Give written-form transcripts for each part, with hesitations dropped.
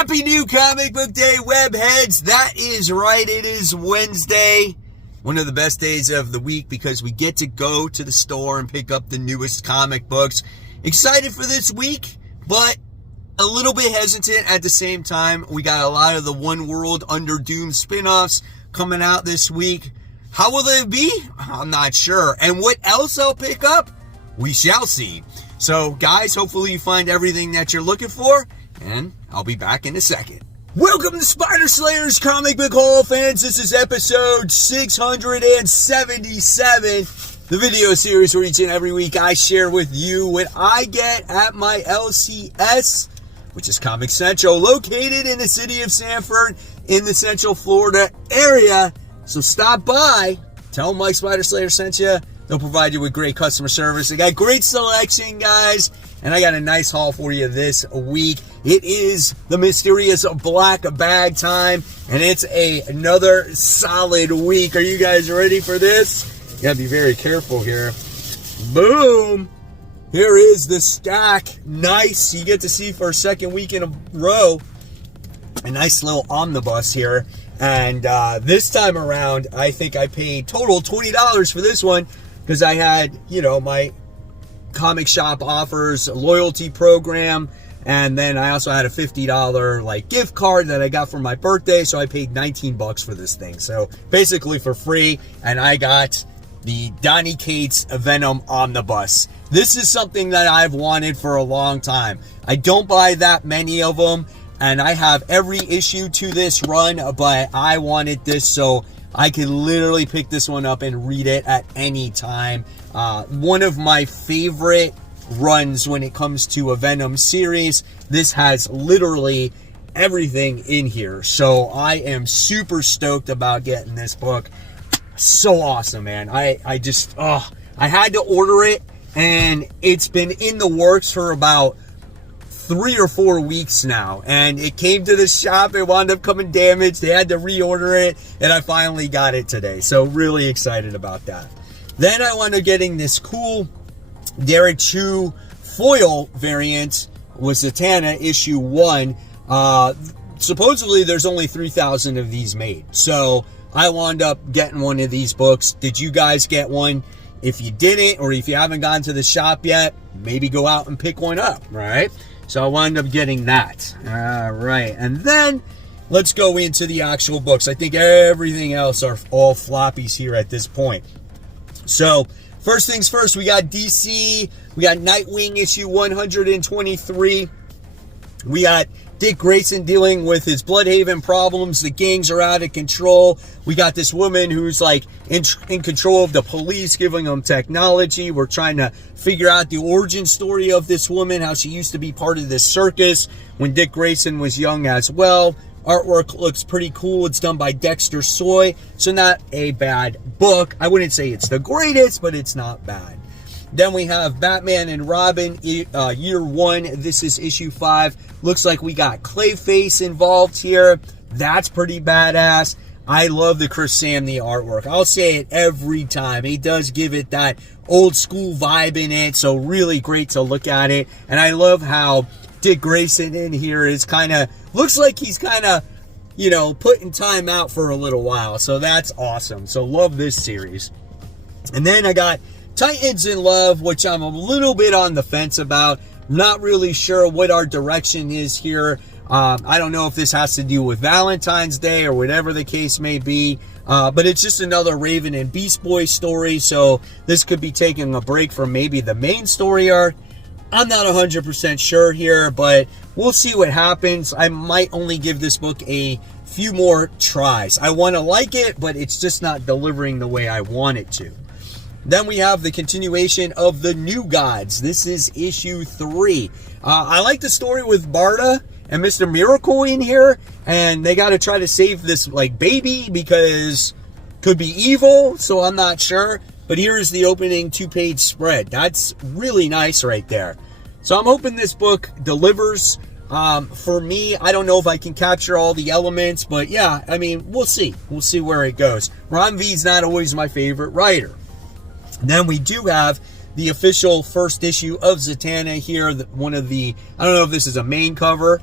Happy new comic book day, webheads. That is right, it is Wednesday. One of the best days of the week because we get to go to the store and pick up the newest comic books. Excited for this week, but a little bit hesitant at the same time. We got a lot of the One World Under Doom spin-offs coming out this week. How will they be? I'm not sure. And what else I'll pick up? We shall see. So, guys, hopefully you find everything that you're looking for, and I'll be back in a second. Welcome to Spider Slayer's Comic Book Haul, fans. This is episode 677, the video series where each and every week I share with you what I get at my LCS, which is Comic Central, located in the city of Sanford in the Central Florida area. So stop by, tell Mike Spider Slayer sent you. They'll provide you with great customer service. They got great selection, guys. And I got a nice haul for you this week. It is the mysterious black bag time. And it's another solid week. Are you guys ready for this? You gotta be very careful here. Boom! Here is the stack. Nice. You get to see for a second week in a row a nice little omnibus here. And this time around, I think I paid total $20 for this one. Because I had, my comic shop offers, loyalty program, and then I also had a $50 gift card that I got for my birthday, so I paid $19 for this thing. So basically for free, and I got the Donny Cates Venom Omnibus. This is something that I've wanted for a long time. I don't buy that many of them, and I have every issue to this run, but I wanted this so I could literally pick this one up and read it at any time. One of my favorite runs when it comes to a Venom series. This has literally everything in here. So I am super stoked about getting this book. So awesome, man. I had to order it, and it's been in the works for about 3 or 4 weeks now, and it came to the shop. It wound up coming damaged. They had to reorder it, and I finally got it today. So really excited about that. Then I wound up getting this cool Derek Chu foil variant with Zatanna issue 1. Supposedly there's only 3,000 of these made, so I wound up getting one of these books. Did you guys get one? If you didn't, or if you haven't gone to the shop yet, maybe go out and pick one up, right? So I wound up getting that. All right. And then let's go into the actual books. I think everything else are all floppies here at this point. So first things first, we got DC. We got Nightwing issue 123. We got Dick Grayson dealing with his Bloodhaven problems. The gangs are out of control. We got this woman who's in control of the police, giving them technology. We're trying to figure out the origin story of this woman, how she used to be part of this circus when Dick Grayson was young as well. Artwork looks pretty cool. It's done by Dexter Soy, so not a bad book. I wouldn't say it's the greatest, but it's not bad. Then we have Batman and Robin, year 1. This is issue 5. Looks like we got Clayface involved here. That's pretty badass. I love the Chris Samney artwork. I'll say it every time. He does give it that old school vibe in it, so really great to look at it. And I love how Dick Grayson in here is looks like he's putting time out for a little while. So that's awesome. So love this series. And then I got Titans in Love, which I'm a little bit on the fence about. Not really sure what our direction is here. I don't know if this has to do with Valentine's Day or whatever the case may be. But it's just another Raven and Beast Boy story. So this could be taking a break from maybe the main story arc. I'm not 100% sure here, but we'll see what happens. I might only give this book a few more tries. I want to like it, but it's just not delivering the way I want it to. Then we have the continuation of The New Gods. This is issue 3. I like the story with Barda and Mr. Miracle in here, and they got to try to save this baby because could be evil, so I'm not sure. But here's the opening 2-page spread. That's really nice right there. So I'm hoping this book delivers. For me, I don't know if I can capture all the elements, but yeah, we'll see. We'll see where it goes. Ron V's not always my favorite writer. Then we do have the official first issue of Zatanna here. One of the, I don't know if this is a main cover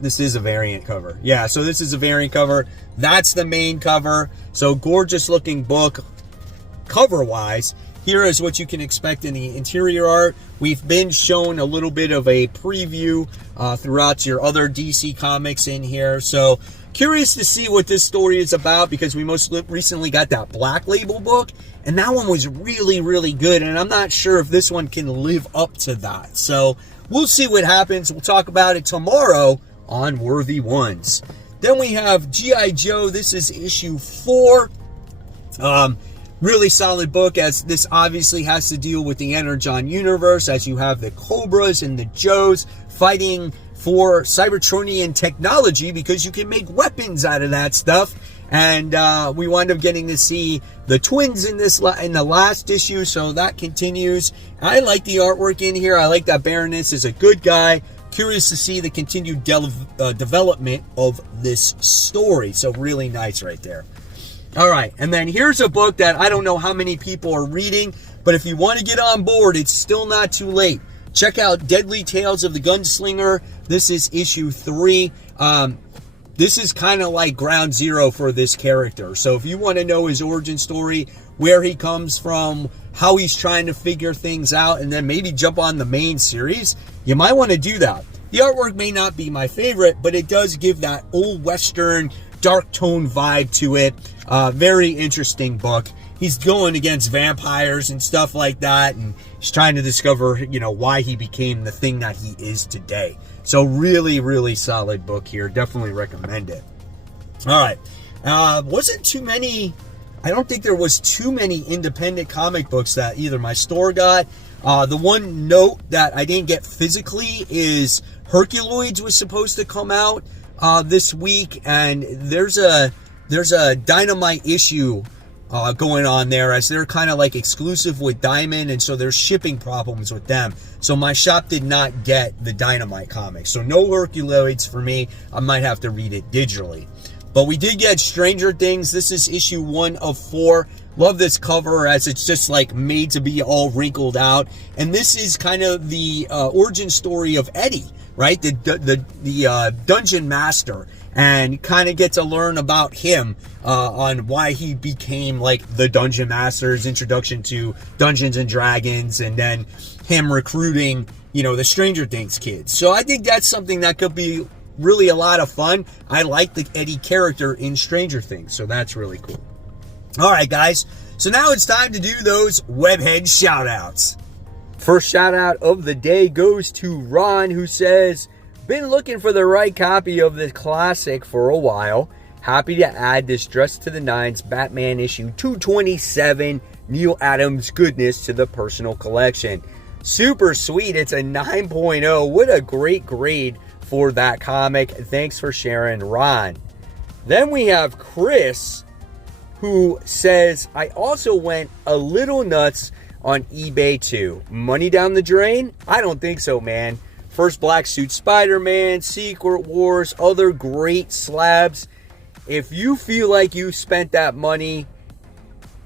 This is a variant cover. Yeah, so this is a variant cover. That's the main cover. So gorgeous looking book cover-wise. Here is what you can expect in the interior art. We've been shown a little bit of a preview throughout your other DC comics in here. So curious to see what this story is about, because we most recently got that Black Label book, and that one was really, really good. And I'm not sure if this one can live up to that. So we'll see what happens. We'll talk about it tomorrow on Worthy Ones. Then we have G.I. Joe. This is issue 4. Really solid book, as this obviously has to deal with the Energon universe, as you have the Cobras and the Joes fighting for Cybertronian technology, because you can make weapons out of that stuff. And we wind up getting to see the twins in the last issue, so that continues. I like the artwork in here. I like that Baroness is a good guy. Curious to see the continued development of this story. So really nice right there. All right, and then here's a book that I don't know how many people are reading, but if you want to get on board, it's still not too late. Check out Deadly Tales of the Gunslinger. This is issue 3. This is kind of like ground zero for this character. So if you want to know his origin story, where he comes from, how he's trying to figure things out, and then maybe jump on the main series, you might want to do that. The artwork may not be my favorite, but it does give that old Western dark tone vibe to it. Very interesting book. He's going against vampires and stuff like that, and he's trying to discover, why he became the thing that he is today. So really, really solid book here. Definitely recommend it. All right. Wasn't too many... I don't think there was too many independent comic books that either my store got. The one note that I didn't get physically is Herculoids was supposed to come out this week, and there's a Dynamite issue going on there, as they're kind of like exclusive with Diamond, and so there's shipping problems with them. So my shop did not get the Dynamite comic, so no Herculoids for me. I might have to read it digitally. But we did get Stranger Things. This is issue 1 of 4. Love this cover, as it's just like made to be all wrinkled out. And this is kind of the origin story of Eddie, right? The dungeon master, and kind of get to learn about him on why he became like the dungeon master, his introduction to Dungeons and Dragons, and then him recruiting, the Stranger Things kids. So I think that's something that could be really a lot of fun. I like the Eddie character in Stranger Things, so that's really cool. All right, guys. So now it's time to do those webhead shout-outs. First shout-out of the day goes to Ron, who says, been looking for the right copy of this classic for a while. Happy to add this Dressed to the Nines Batman issue 227 Neil Adams goodness to the personal collection. Super sweet. It's a 9.0. What a great grade for that comic. Thanks for sharing, Ron. Then we have Chris, who says, I also went a little nuts on eBay too. Money down the drain? I don't think so, man. First Black Suit Spider-Man, Secret Wars, other great slabs. If you feel like you spent that money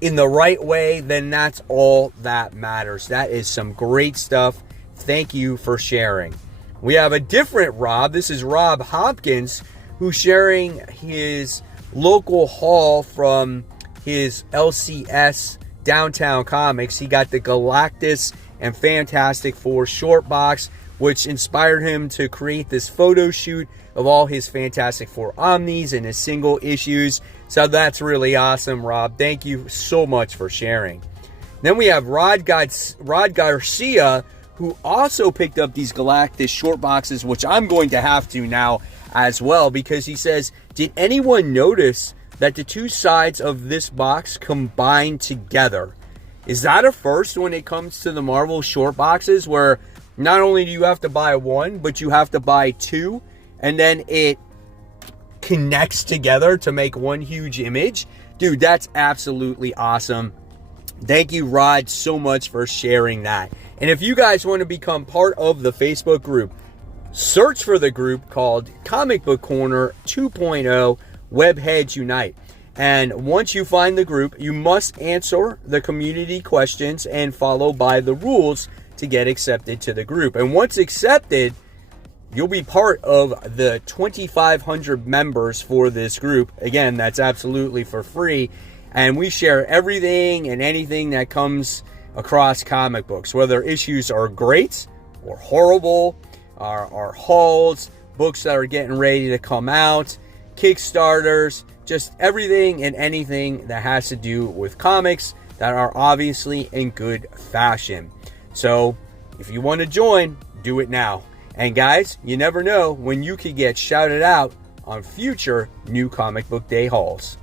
in the right way, then that's all that matters. That is some great stuff. Thank you for sharing. We have a different Rob. This is Rob Hopkins, who's sharing his local haul from his LCS Downtown Comics. He got the Galactus and Fantastic Four short box, which inspired him to create this photo shoot of all his Fantastic Four Omnis and his single issues. So that's really awesome, Rob. Thank you so much for sharing. Then we have Rod Garcia, who also picked up these Galactus short boxes, which I'm going to have to now as well, because he says, did anyone notice that the two sides of this box combine together? Is that a first when it comes to the Marvel short boxes, where not only do you have to buy one, but you have to buy two, and then it connects together to make one huge image? Dude, that's absolutely awesome. Thank you, Rod, so much for sharing that. And if you guys want to become part of the Facebook group, search for the group called Comic Book Corner 2.0 Webheads Unite. And once you find the group, you must answer the community questions and follow by the rules to get accepted to the group. And once accepted, you'll be part of the 2,500 members for this group. Again, that's absolutely for free. And we share everything and anything that comes across comic books, whether issues are great or horrible, our hauls, books that are getting ready to come out, Kickstarters, just everything and anything that has to do with comics that are obviously in good fashion. So if you want to join, do it now. And guys, you never know when you could get shouted out on future New Comic Book Day hauls.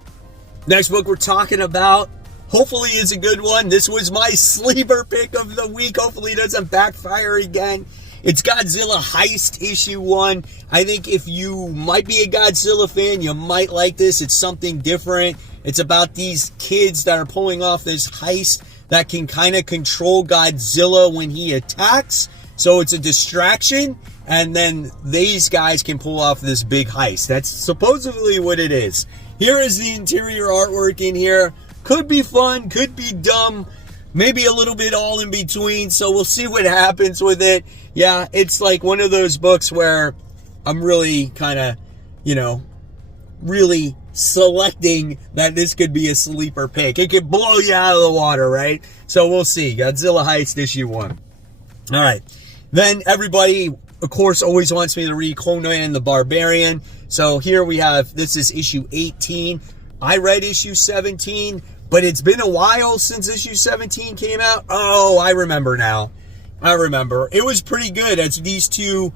Next book we're talking about, hopefully is a good one. This was my sleeper pick of the week. Hopefully it doesn't backfire again. It's Godzilla Heist issue 1. I think if you might be a Godzilla fan, you might like this. It's something different. It's about these kids that are pulling off this heist that can kind of control Godzilla when he attacks. So it's a distraction, and then these guys can pull off this big heist. That's supposedly what it is. Here is the interior artwork in here. Could be fun, could be dumb, maybe a little bit all in between. So we'll see what happens with it. Yeah, it's like one of those books where I'm really kind of, really selecting that this could be a sleeper pick. It could blow you out of the water, right? So we'll see. Godzilla Heist issue 1. All right. Then everybody, of course, always wants me to read Conan the Barbarian. So here we have, this is issue 18. I read issue 17, but it's been a while since issue 17 came out. Oh, I remember now. I remember. It was pretty good. As these two,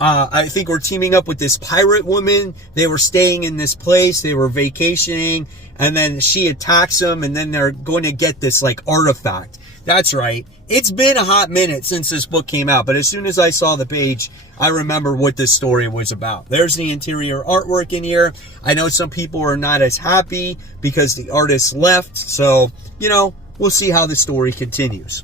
I think, were teaming up with this pirate woman. They were staying in this place. They were vacationing. And then she attacks them. And then they're going to get this, like, artifact. That's right. It's been a hot minute since this book came out. But as soon as I saw the page, I remember what this story was about. There's the interior artwork in here. I know some people are not as happy because the artist left. So, we'll see how the story continues.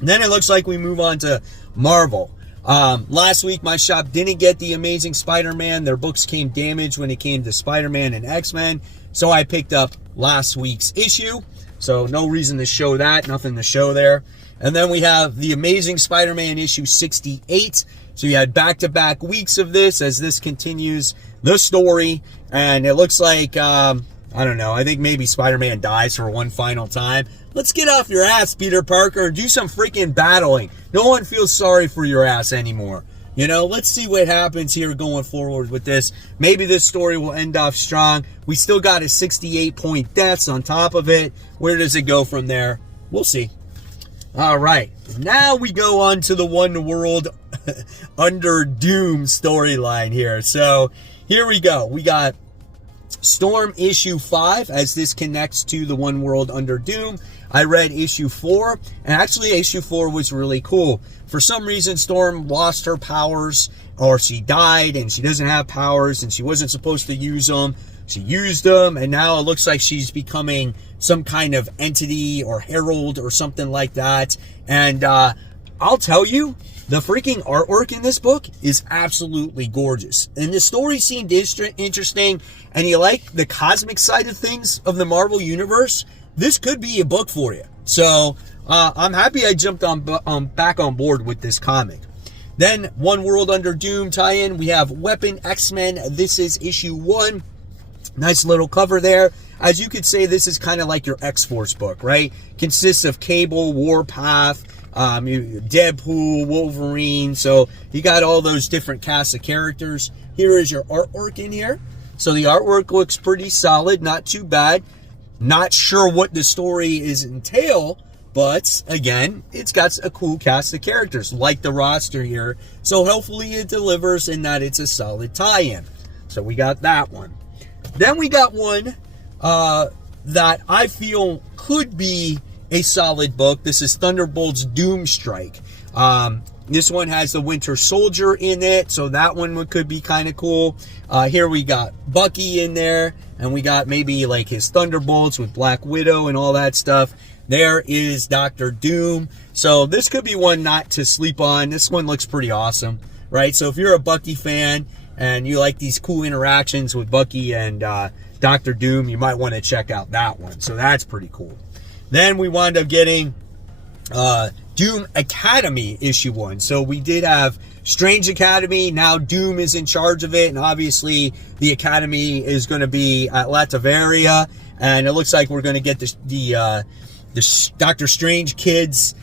Then it looks like we move on to Marvel. Last week, my shop didn't get the Amazing Spider-Man. Their books came damaged when it came to Spider-Man and X-Men. So I picked up last week's issue. So no reason to show that. Nothing to show there. And then we have the Amazing Spider-Man issue 68. So you had back-to-back weeks of this as this continues the story. And it looks like, I don't know, I think maybe Spider-Man dies for one final time. Let's get off your ass, Peter Parker, and do some freaking battling. No one feels sorry for your ass anymore. Let's see what happens here going forward with this. Maybe this story will end off strong. We still got a 68-point deaths on top of it. Where does it go from there? We'll see. All right. Now we go on to the One World Under Doom storyline here. So here we go. We got Storm issue 5 as this connects to the One World Under Doom. I read issue 4, and actually issue 4 was really cool. For some reason, Storm lost her powers, or she died, and she doesn't have powers, and she wasn't supposed to use them. She used them, and now it looks like she's becoming some kind of entity or herald or something like that. And I'll tell you, the freaking artwork in this book is absolutely gorgeous. And the story seemed interesting, and you like the cosmic side of things of the Marvel Universe, this could be a book for you. So I'm happy I jumped back on board with this comic. Then One World Under Doom tie-in, we have Weapon X-Men. This is issue 1. Nice little cover there. As you could say, this is kind of like your X-Force book, right? Consists of Cable, Warpath, Deadpool, Wolverine. So you got all those different casts of characters. Here is your artwork in here. So the artwork looks pretty solid, not too bad. Not sure what the story is entail, but again, it's got a cool cast of characters like the roster here. So hopefully it delivers in that it's a solid tie-in. So we got that one. Then we got one that I feel could be a solid book. This is Thunderbolt's Doomstrike. This one has the Winter Soldier in it, so that one could be kind of cool. Here we got Bucky in there, and we got maybe like his Thunderbolts with Black Widow and all that stuff. There is Dr. Doom. So this could be one not to sleep on. This one looks pretty awesome, right? So if you're a Bucky fan and you like these cool interactions with Bucky and Dr. Doom, you might want to check out that one. So that's pretty cool. Then we wound up getting Doom Academy issue 1. So we did have Strange Academy. Now Doom is in charge of it, and obviously the Academy is going to be at Latveria, and it looks like we're going to get the Doctor Strange kids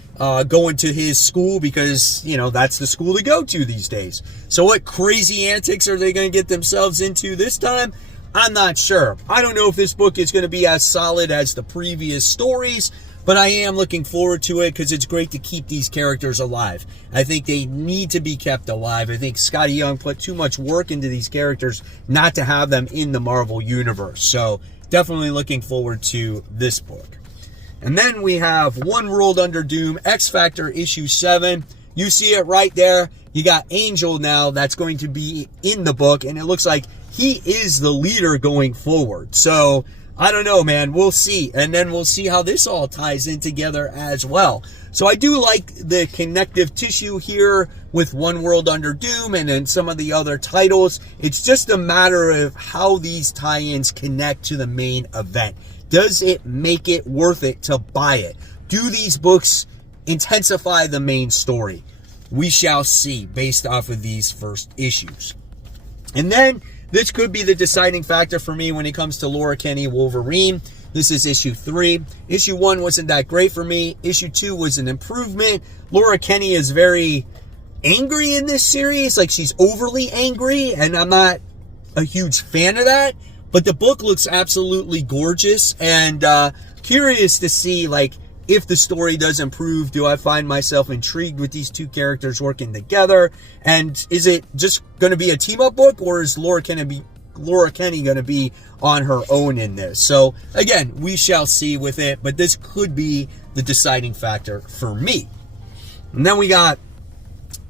going to his school because, you know, that's the school to go to these days. So what crazy antics are they going to get themselves into this time? I'm not sure. I don't know if this book is going to be as solid as the previous stories, but I am looking forward to it because it's great to keep these characters alive. I think they need to be kept alive. I think Scotty Young put too much work into these characters not to have them in the Marvel Universe. So definitely looking forward to this book. And then we have One World Under Doom, X Factor issue 7. You see it right there. You got Angel now that's going to be in the book, and it looks like he is the leader going forward. So I don't know, man. We'll see. And then we'll see how this all ties in together as well. So I do like the connective tissue here with One World Under Doom and then some of the other titles. It's just a matter of how these tie-ins connect to the main event. Does it make it worth it to buy it? Do these books intensify the main story? We shall see based off of these first issues. And then this could be the deciding factor for me when it comes to Laura Kinney Wolverine. This is issue 3. Issue 1 wasn't that great for me. Issue 2 was an improvement. Laura Kinney is very angry in this series. Like, she's overly angry, and I'm not a huge fan of that. But the book looks absolutely gorgeous, and curious to see, like, if the story does improve. Do I find myself intrigued with these two characters working together? And is it just going to be a team-up book, or is Laura Kinney going to be on her own in this? So, again, we shall see with it, but this could be the deciding factor for me. And then we got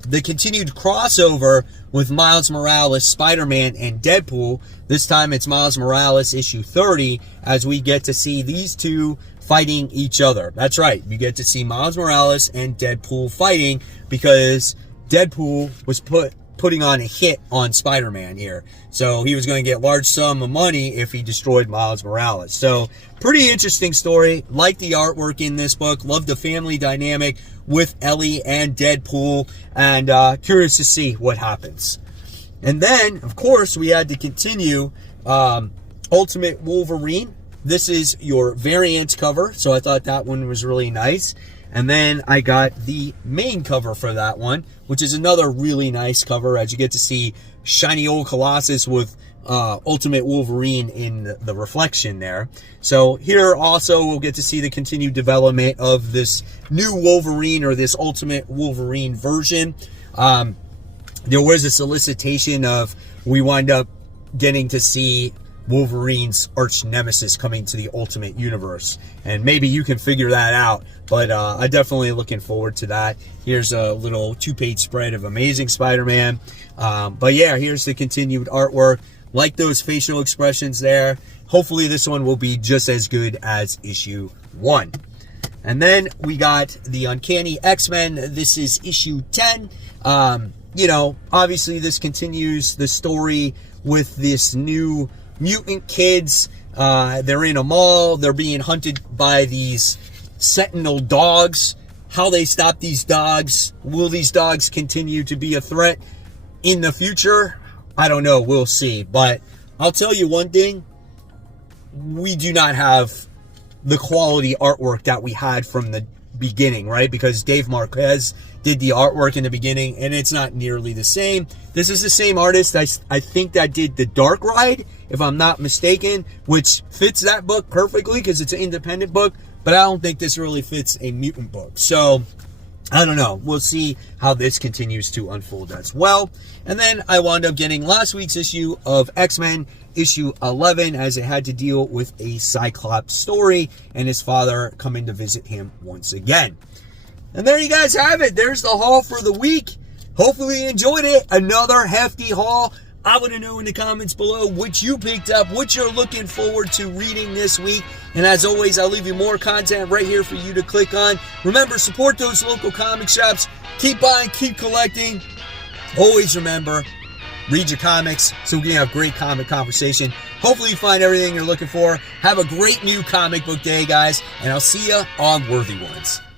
the continued crossover with Miles Morales, Spider-Man, and Deadpool. This time it's Miles Morales issue 30, as we get to see these two fighting each other. That's right, you get to see Miles Morales and Deadpool fighting because Deadpool was putting on a hit on Spider-Man here. So he was going to get a large sum of money if he destroyed Miles Morales. So pretty interesting story. Like the artwork in this book. Love the family dynamic with Ellie and Deadpool. And curious to see what happens. And then, of course, we had to continue Ultimate Wolverine. This is your variant cover. So I thought that one was really nice. And then I got the main cover for that one, which is another really nice cover, as you get to see shiny old Colossus with Ultimate Wolverine in the reflection there. So here also we'll get to see the continued development of this new Wolverine, or this Ultimate Wolverine version. There was a solicitation of, we wind up getting to see Wolverine's arch nemesis coming to the Ultimate Universe, and maybe you can figure that out, but I'm definitely looking forward to that. Here's a little 2-page spread of Amazing Spider-Man, but yeah, here's the continued artwork. Like those facial expressions there. Hopefully this one will be just as good as issue 1. And then we got the Uncanny X-Men. This is issue 10. You know, obviously this continues the story with this new mutant kids. They're in a mall. They're being hunted by these sentinel dogs. How they stop these dogs? Will these dogs continue to be a threat in the future? I don't know. We'll see. But I'll tell you one thing. We do not have the quality artwork that we had from the beginning, right? Because Dave Marquez did the artwork in the beginning, and it's not nearly the same. This is the same artist, I think, that did The Dark Ride, if I'm not mistaken, which fits that book perfectly because it's an independent book, but I don't think this really fits a mutant book. So, I don't know. We'll see how this continues to unfold as well. And then I wound up getting last week's issue of X-Men, issue 11, as it had to deal with a Cyclops story and his father coming to visit him once again. And there you guys have it. There's the haul for the week. Hopefully you enjoyed it. Another hefty haul. I want to know in the comments below what you picked up, what you're looking forward to reading this week. And as always, I'll leave you more content right here for you to click on. Remember, support those local comic shops. Keep buying, keep collecting. Always remember, read your comics so we can have great comic conversation. Hopefully you find everything you're looking for. Have a great new comic book day, guys. And I'll see you on Worthy Ones.